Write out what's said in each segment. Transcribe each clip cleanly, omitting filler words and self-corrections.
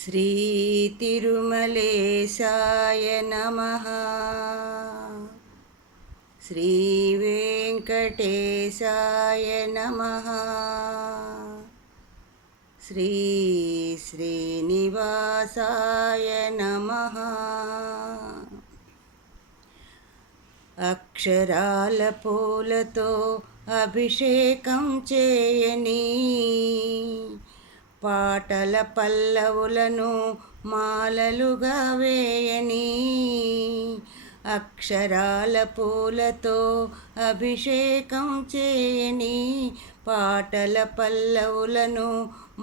శ్రీ తిరుమలేశాయ నమః. శ్రీ వెంకటేశాయ నమః. శ్రీ శ్రీనివాసాయ నమః. అక్షరాల పూలతో అభిషేకం చేయని, పాటల పల్లవులను మాలలుగా వేయని, అక్షరాల పూలతో అభిషేకం చేయని, పాటల పల్లవులను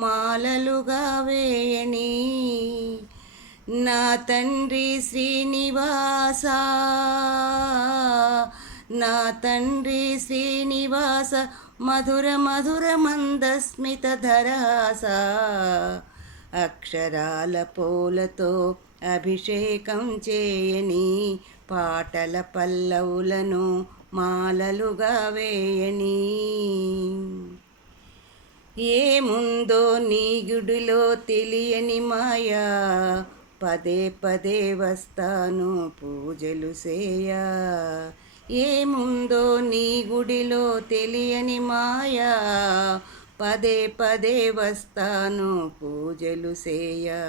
మాలలుగా వేయని, నా తండ్రి శ్రీనివాస, నా తండ్రి శ్రీనివాస, మధుర మధుర మందస్మిత ధరాస, అక్షరాల పూలతో అభిషేకం చేయని, పాటల పల్లవులను మాలలుగా వేయని. ఏముందో నీ గుడిలో తెలియని మాయా, పదే పదే వస్తాను పూజలు చేయా. ఏముందో నీ గుడిలో తెలియని మాయా, పదే పదే వస్తాను పూజలు చేయా.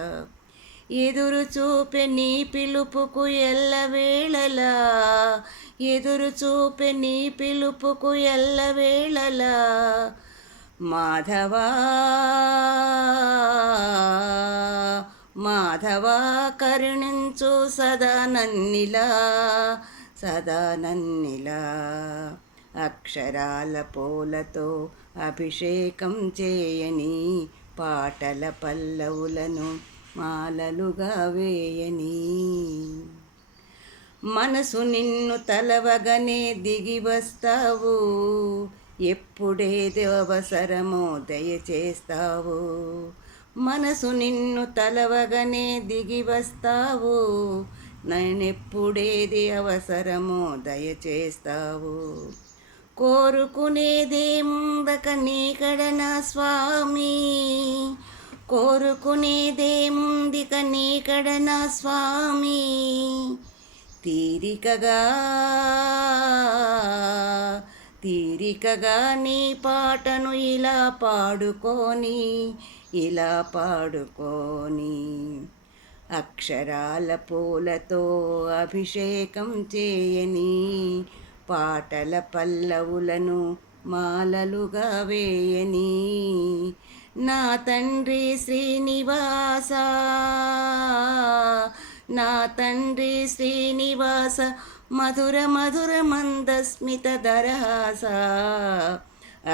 ఎదురు చూపే నీ పిలుపుకు ఎల్లవేళలా, ఎదురు చూపే నీ పిలుపుకు ఎల్లవేళలా, మాధవా మాధవా కరుణించు సదా నన్నిలా, సదా నన్నిలా. అక్షరాల పూలతో అభిషేకం చేయని, పాటల పల్లవులను మాలలుగా వేయని, మనసు నిన్ను తలవగనే దిగి వస్తావు, ఎప్పుడేది అవసరమో దయచేస్తావు. మనసు నిన్ను తలవగనే దిగి వస్తావు, నేనెప్పుడేది అవసరమో దయచేస్తావు. కోరుకునేదేముందక నీకడ నా స్వామి, కోరుకునేదేముందిక నీకడ నా స్వామి. తీరికగా తీరికగా నీ పాటను ఇలా పాడుకొని, ఇలా పాడుకొని, అక్షరాల పూలతో అభిషేకం చేయని, పాటల పల్లవులను మాలలుగా వేయని, నా తండ్రి శ్రీనివాస, నా తండ్రి శ్రీనివాస, మధుర మధుర మందస్మిత దరహాస,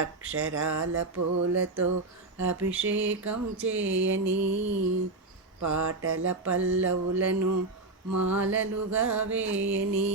అక్షరాల పూలతో అభిషేకం చేయని, పాటల పల్లవులను మాలలుగా వేయని.